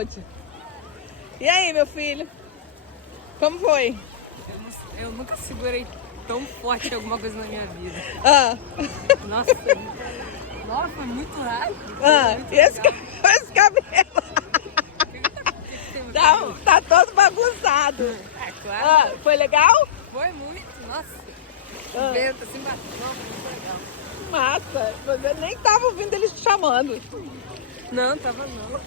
Cláudio? E aí, meu filho? Como foi? Eu nunca segurei tão forte alguma coisa na minha vida. Ah, Nossa, nossa, foi muito rápido. e esse cabelo? Tá todo bagunçado. É claro. Foi legal? Foi muito, nossa. Ah. O vento assim bateu, foi muito legal. Massa. Você nem tava ouvindo eles te chamando. Não, tava não.